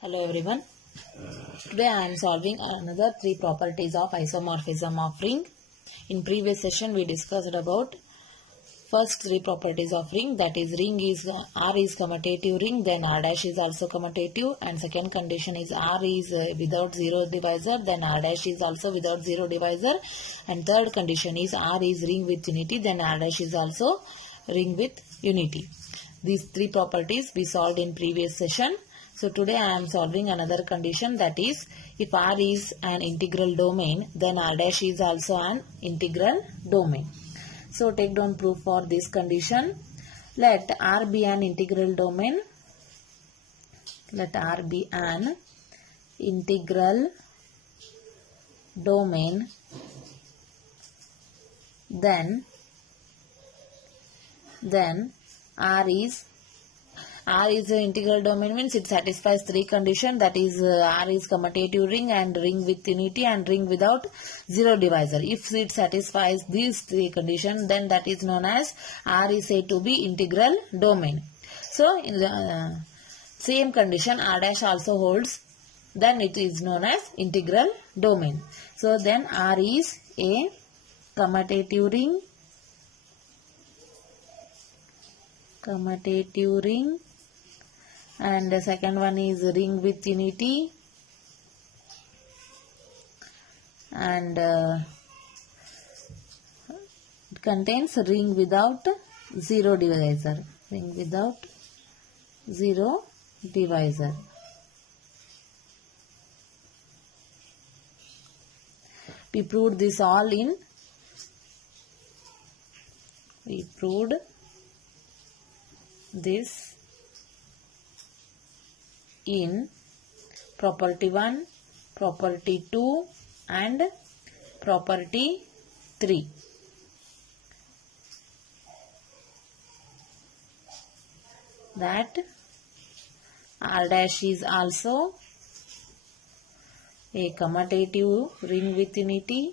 Hello everyone. Today I am solving another three properties of isomorphism of ring. In previous session we discussed about first three properties of ring, that is ring is R is commutative ring, then R dash is also commutative, and second condition is R is without zero divisor, then R dash is also without zero divisor, and third condition is R is ring with unity, then R dash is also ring with unity. These three properties we solved in previous session. So today I am solving another condition, that is if R is an integral domain, then R dash is also an integral domain. So take down proof for this condition. Let R be an integral domain. Let R be an integral domain. Then R is an integral domain means it satisfies three conditions, that is R is commutative ring and ring with unity and ring without zero divisor. If it satisfies these three conditions, then that is known as R is said to be integral domain. So in the same condition R dash also holds, then it is known as integral domain. So then R is a commutative ring, and the second one is ring with unity, and it contains ring without zero divisor. We proved this all in property 1, property 2 and property 3. That R dash is also a commutative ring with unity,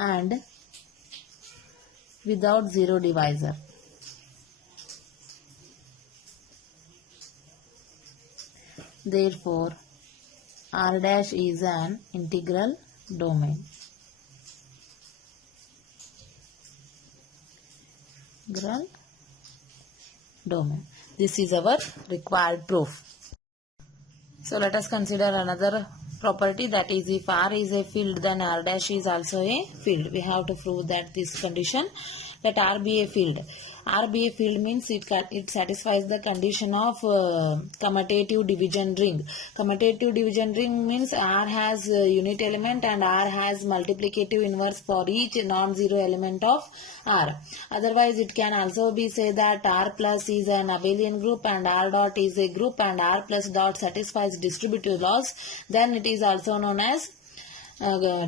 and without zero divisor. Therefore, R dash is an integral domain. This is our required proof. So let us consider another property, that is if R is a field, then R dash is also a field. We have to prove that this condition. Let R be a field. R be a field means it satisfies the condition of commutative division ring. Commutative division ring means R has unit element and R has multiplicative inverse for each non-zero element of R. Otherwise it can also be said that R plus is an abelian group and R dot is a group and R plus dot satisfies distributive laws. Then it is also known as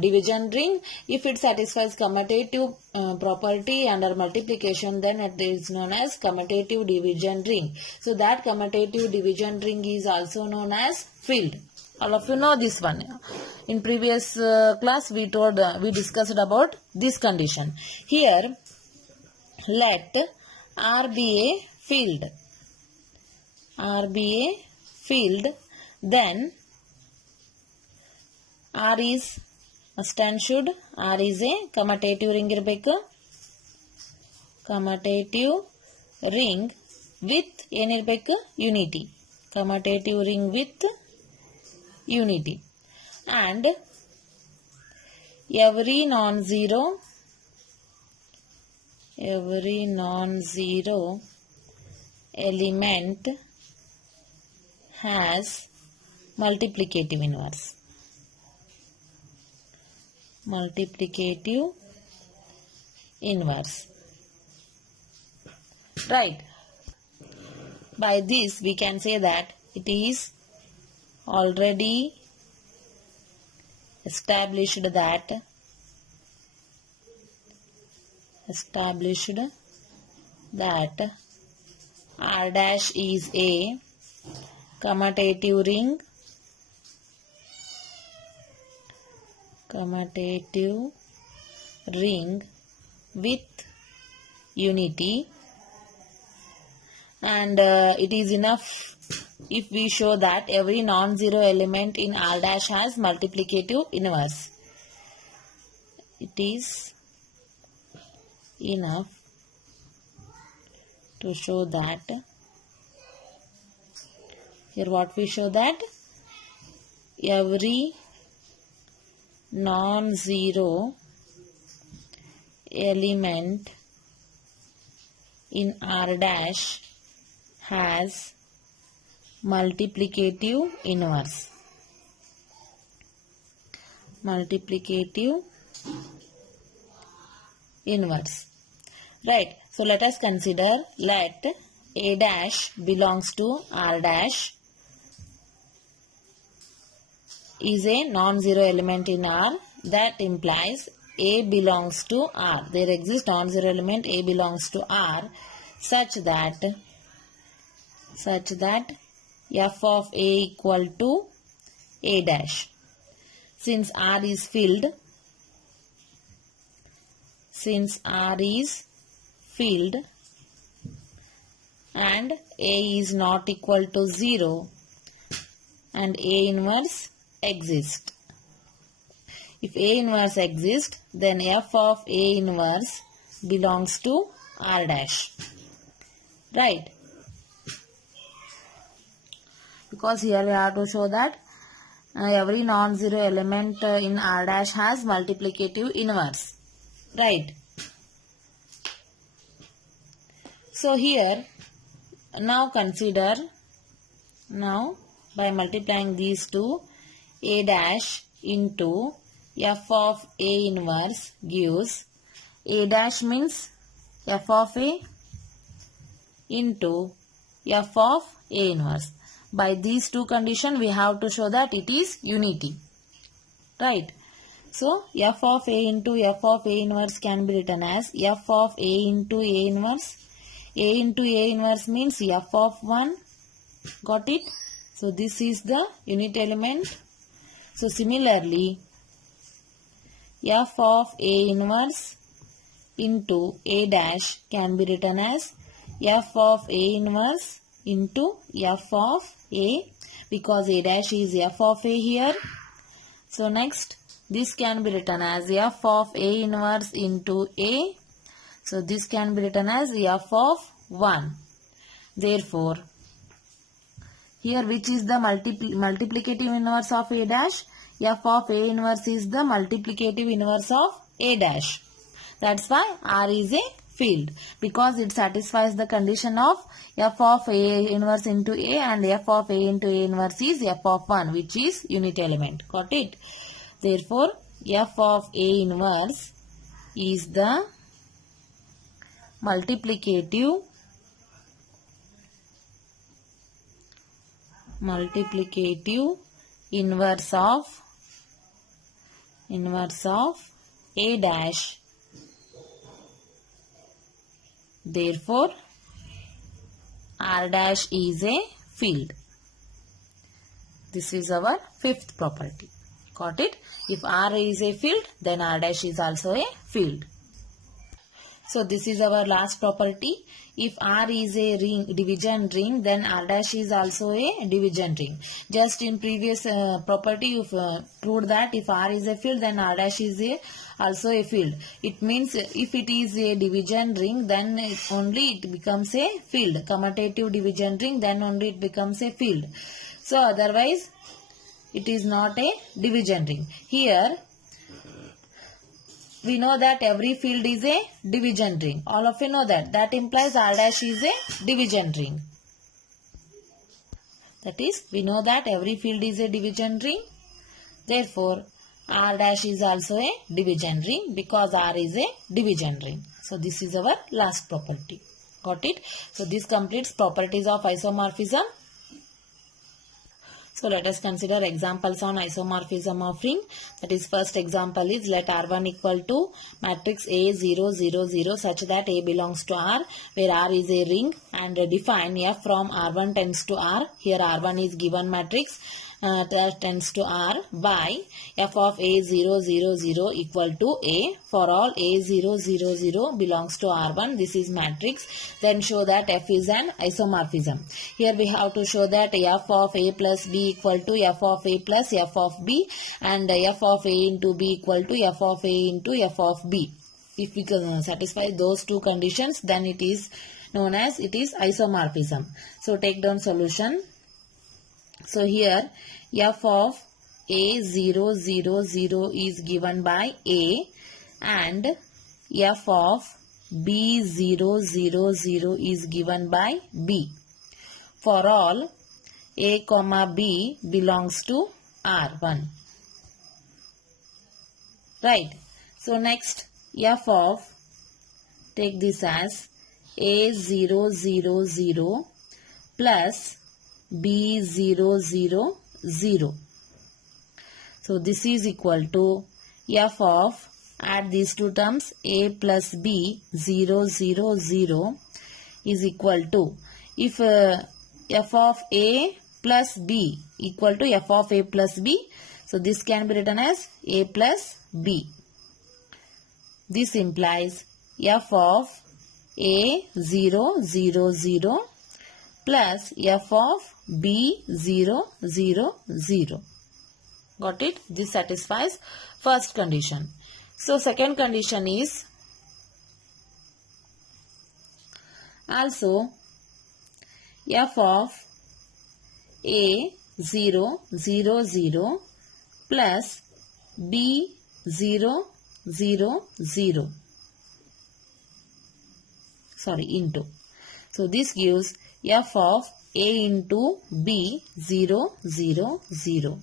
division ring. If it satisfies commutative property under multiplication, then it is known as commutative division ring. So that commutative division ring is also known as field. All of you know this one. In previous class we discussed about this condition. Here let R be a field. Then R is must and should R is a commutative ring irbeku. Commutative ring with unity. Commutative ring with unity. And every non-zero element has multiplicative inverse. Right. By this we can say that it is already established that R dash is a commutative ring commutative ring with unity, and it is enough if we show that every non-zero element in R dash has multiplicative inverse. It is enough to show that, here what we show, that every non-zero element in R dash has multiplicative inverse. Multiplicative inverse. Right. So let us consider, let A dash belongs to R dash is a non-zero element in R. That implies A belongs to R. There exists non-zero element A belongs to R such that f of A equal to A dash. Since R is filled, and A is not equal to 0 and A inverse exists. If A inverse exists, then f of A inverse belongs to R dash. Right? Because here we have to show that every non-zero element in R dash has multiplicative inverse. Right? So here, now consider, now by multiplying these two, A dash into f of A inverse gives, A dash means f of A into f of A inverse. By these two conditions, we have to show that it is unity. Right? So, f of A into f of A inverse can be written as f of A into A inverse. A into A inverse means f of 1. Got it? So, this is the unit element. So, similarly, f of A inverse into A dash can be written as f of A inverse into f of A, because A dash is f of A here. So, next, this can be written as f of A inverse into A. So, this can be written as f of 1. Therefore, here which is the multiplicative inverse of A dash? F of A inverse is the multiplicative inverse of A dash. That's why R is a field, because it satisfies the condition of f of A inverse into A, and f of A into A inverse is f of 1, which is unit element. Got it? Therefore, f of A inverse is the multiplicative inverse of A dash. Therefore, R dash is a field. This is our fifth property. Got it? If R is a field, then R dash is also a field. So, this is our last property. If R is a division ring, then R dash is also a division ring. Just in previous property, you proved that if R is a field, then R dash is also a field. It means if it is a division ring, then only it becomes a field. Commutative division ring, then only it becomes a field. So, otherwise, it is not a division ring. Here, we know that every field is a division ring. All of you know that. That implies R dash is a division ring. That is, we know that every field is a division ring. Therefore, R dash is also a division ring, because R is a division ring. So, this is our last property. Got it? So, this completes properties of isomorphism. So, let us consider examples on isomorphism of ring. That is, first example is, let R1 equal to matrix A 0 0 0 such that A belongs to R, where R is a ring, and define F from R1 tends to R. Here R1 is given matrix that tends to R by f of A000 equal to A for all A000 belongs to R1. This is matrix. Then show that F is an isomorphism. Here we have to show that f of A plus B equal to f of A plus f of B, and f of A into B equal to f of A into f of B. If we can satisfy those two conditions, then it is known as isomorphism. So take down solution. So here f of A000 is given by A and f of B000 is given by B. For all A comma B belongs to R1. Right. So next f of, take this as A000 plus B000. So this is equal to f of, add these two terms, A plus B 000 is equal to, if f of A plus B equal to f of A plus B, so this can be written as A plus B. This implies f of A000 plus f of B000. Got it? This satisfies first condition. So second condition is also f of A000 plus B000. Into. So this gives f of A into B000.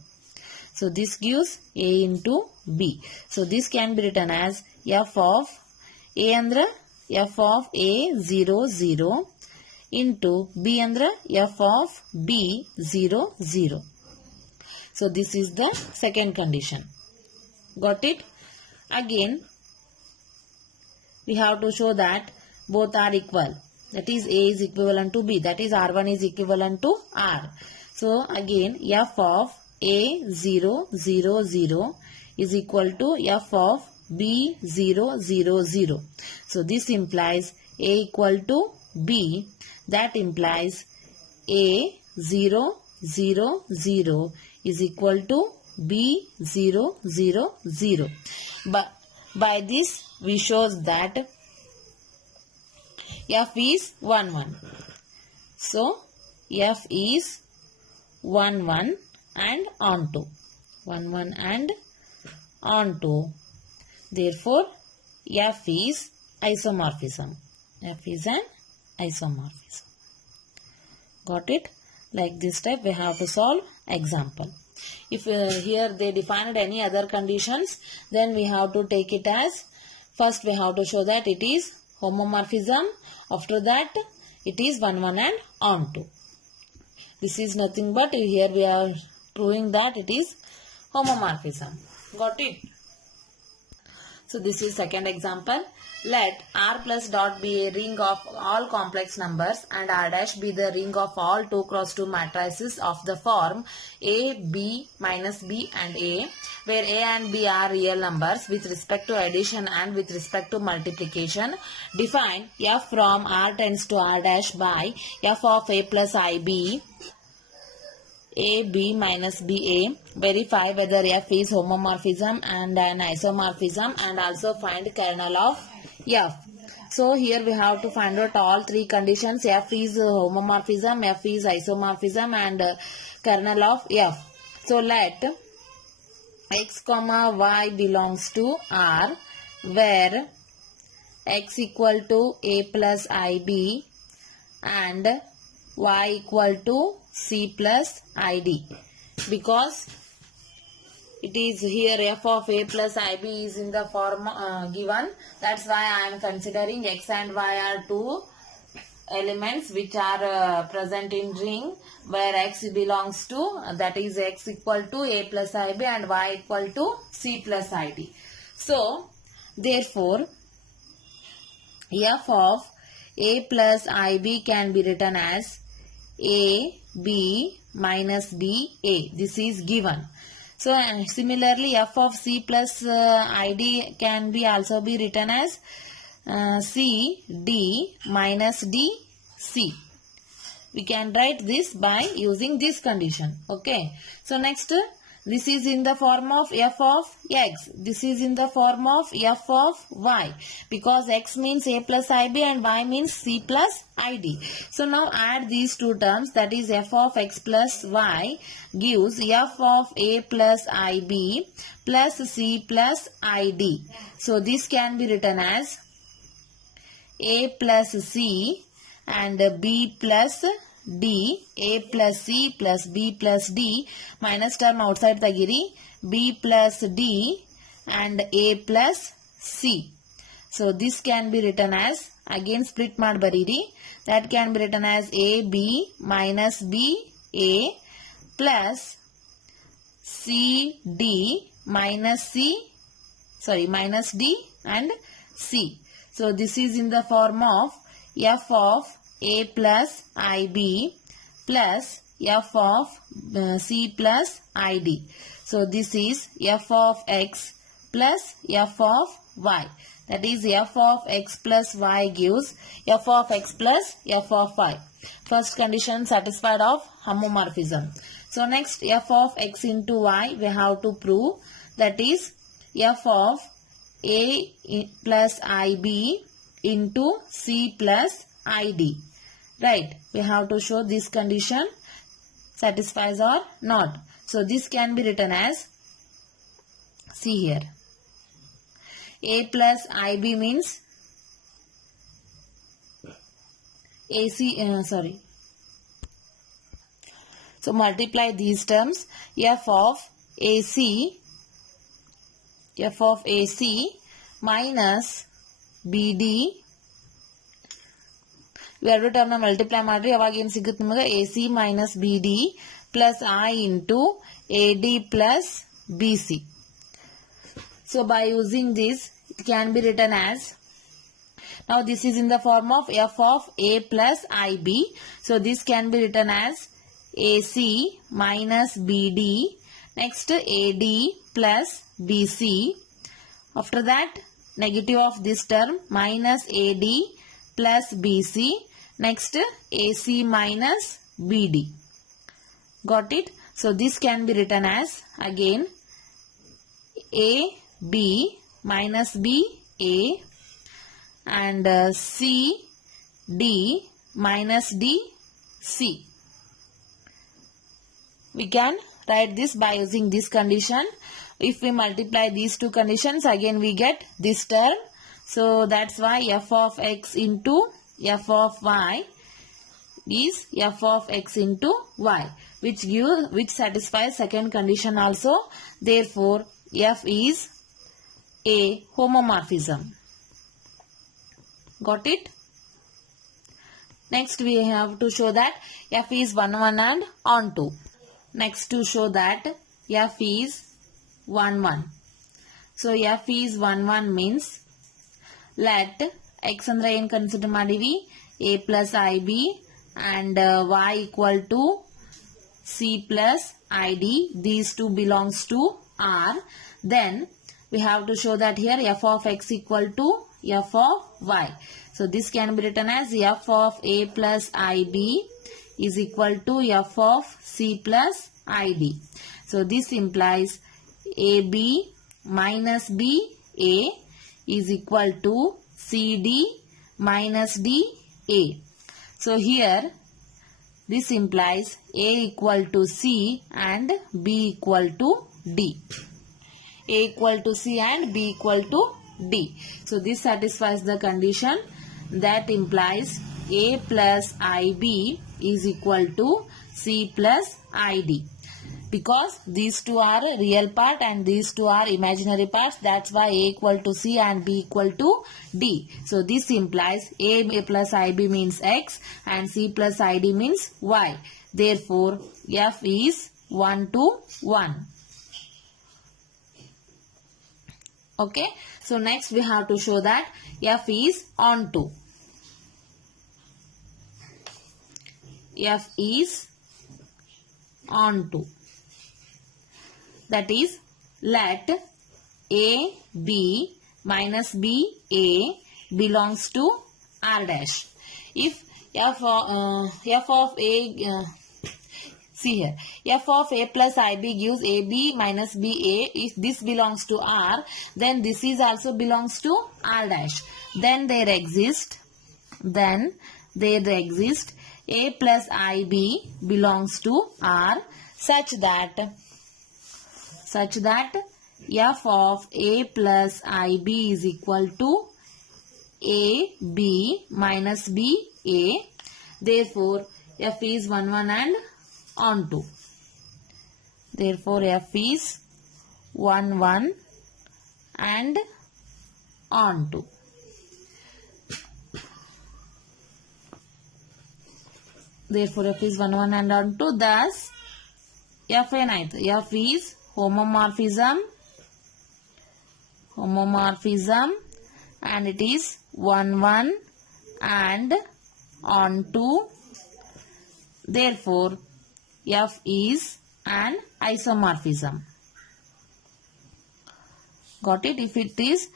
So this gives A into B. So this can be written as f of A andre f of A00 into B andre f of B00. So this is the second condition. Got it? Again, we have to show that both are equal. That is A is equivalent to B. That is R1 is equivalent to R. So again, f of A000 is equal to f of B000. So this implies A equal to B. That implies A000 is equal to B000. But by this we shows that f is 1 1. So f is 1 1 and onto 1 1 and onto. Therefore f is isomorphism. F is an isomorphism. Got it? Like this type we have to solve example. If here they defined any other conditions, then we have to take it as, first we have to show that it is homomorphism. After that it is 1 1 and onto. This is nothing but here we are proving that it is homomorphism. Got it? So this is second example. Let R plus dot be a ring of all complex numbers and R dash be the ring of all 2 cross 2 matrices of the form A, B, minus B and A, where A and B are real numbers with respect to addition and with respect to multiplication. Define f from R tends to R dash by f of A plus IB, A, B minus B, A. Verify whether f is homomorphism and an isomorphism, and also find kernel of f. So here we have to find out all three conditions. F is homomorphism, F is isomorphism and kernel of f. So let x comma y belongs to R, where x equal to A plus IB and y equal to C plus ID. Because it is here f of A plus IB is in the form given. That's why I am considering x and y are two elements which are present in ring, where x belongs to, that is x equal to A plus IB and y equal to C plus ID. So therefore f of A plus IB can be written as A B minus D A. This is given. So similarly f of C plus ID can be also be written as C D minus D C. We can write this by using this condition. Okay. So next, this is in the form of f of x. This is in the form of f of y. Because x means a plus ib and y means c plus id. So now add these two terms, that is f of x plus y gives f of a plus ib plus c plus id. So this can be written as a plus c and b plus D, A plus C plus B plus D, minus term outside tagiri, B plus D and A plus C. So this can be written as, again split mad bariri, that can be written as AB minus BA plus CD minus minus D and C. So this is in the form of f of a plus ib plus f of c plus id. So this is f of x plus f of y. That is f of x plus y gives f of x plus f of y. First condition satisfied of homomorphism. So next, f of x into y we have to prove, that is f of a plus ib into c plus id. Right, we have to show this condition satisfies or not. So this can be written as, see here, a plus ib means AC, so multiply these terms, f of AC minus BD. We have to term multiply madri, avag ಏನು ಸಿಗುತ್ತೆ ನಿಮಗೆ AC minus BD plus I into AD plus BC. So by using this, it can be written as, now this is in the form of f of A plus IB. So this can be written as AC minus BD, next AD plus BC. After that, negative of this term minus AD plus BC, next AC minus BD. Got it? So this can be written as, again, AB minus BA and CD minus DC. We can write this by using this condition. If we multiply these two conditions, again we get this term. So that's why f of x into f of y is f of x into y, which satisfies second condition also. Therefore, f is a homomorphism. Got it? Next we have to show that f is 1 1 and onto. Next to show that f is 1 1. So f is 1 1 means, let x andre ಏನು consider ಮಾಡಿವಿ, a plus ib and y equal to c plus id. These two belongs to R. Then we have to show that here f of x equal to f of y. So this can be written as f of a plus ib is equal to f of c plus id. So this implies ab minus ba is equal to CD minus DA. So here this implies A equal to C and B equal to D. A equal to C and B equal to D. So this satisfies the condition, that implies A plus IB is equal to C plus ID. Because these two are real part and these two are imaginary parts, that's why A equal to C and B equal to D. So this implies A plus IB means X and C plus ID means Y. Therefore, F is 1 to 1. Okay. So next we have to show that F is onto. F is onto. That is, let A B minus B A belongs to R dash. If f of A see here, f of A plus IB gives AB minus BA. If this belongs to R, then this is also belongs to R dash. Then there exists A plus IB belongs to R such that f of A plus IB is equal to AB minus BA. Therefore, f is 1 1 and onto. Therefore, f is 1 1 and onto. Therefore, f is 1 1 and onto. Thus, f is homomorphism and it is 1 1 and onto. Therefore, f is an isomorphism. Got it? If it is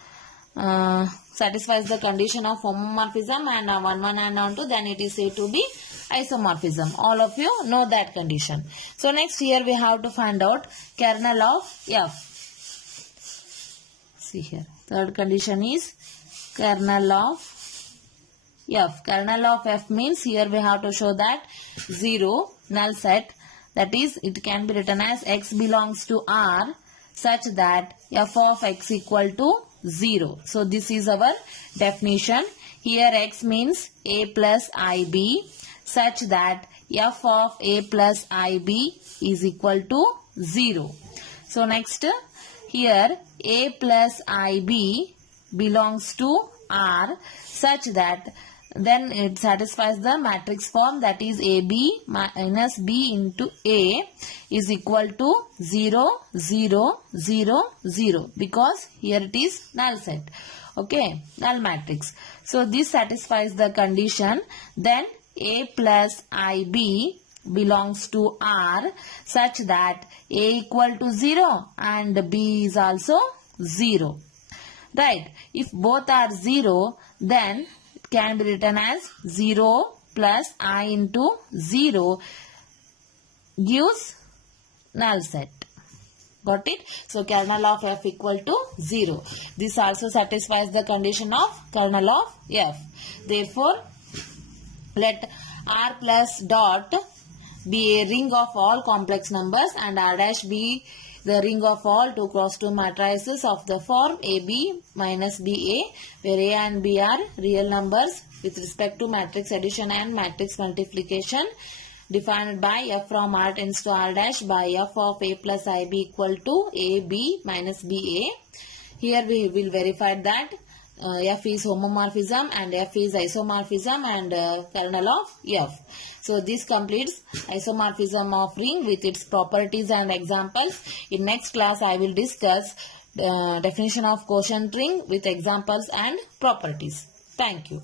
satisfies the condition of homomorphism and 1 1 and onto, then it is said to be isomorphism. All of you know that condition. So next here we have to find out kernel of f. See here, third condition is kernel of f. Kernel of f means here we have to show that 0 null set, that is it can be written as x belongs to R such that f of x equal to 0. So this is our definition. Here x means A plus IB such that f of A plus IB is equal to 0. So next here A plus IB belongs to R such that then it satisfies the matrix form, that is AB minus B into A is equal to 0 0 0 0, because here it is null set. Okay, null matrix. So this satisfies the condition. Then A plus IB belongs to R such that A equal to 0 and B is also 0. Right. If both are 0, then it can be written as 0 plus I into 0 gives null set. Got it? So kernel of f equal to 0. This also satisfies the condition of kernel of f. Therefore, let R plus dot be a ring of all complex numbers and R dash be the ring of all 2 cross 2 matrices of the form AB minus BA, where A and B are real numbers with respect to matrix addition and matrix multiplication, defined by f from R tends to R dash by f of A plus IB equal to AB minus BA. Here we will verify that f is homomorphism and f is isomorphism and kernel of f. So this completes isomorphism of ring with its properties and examples. In next class I will discuss definition of quotient ring with examples and properties. Thank you.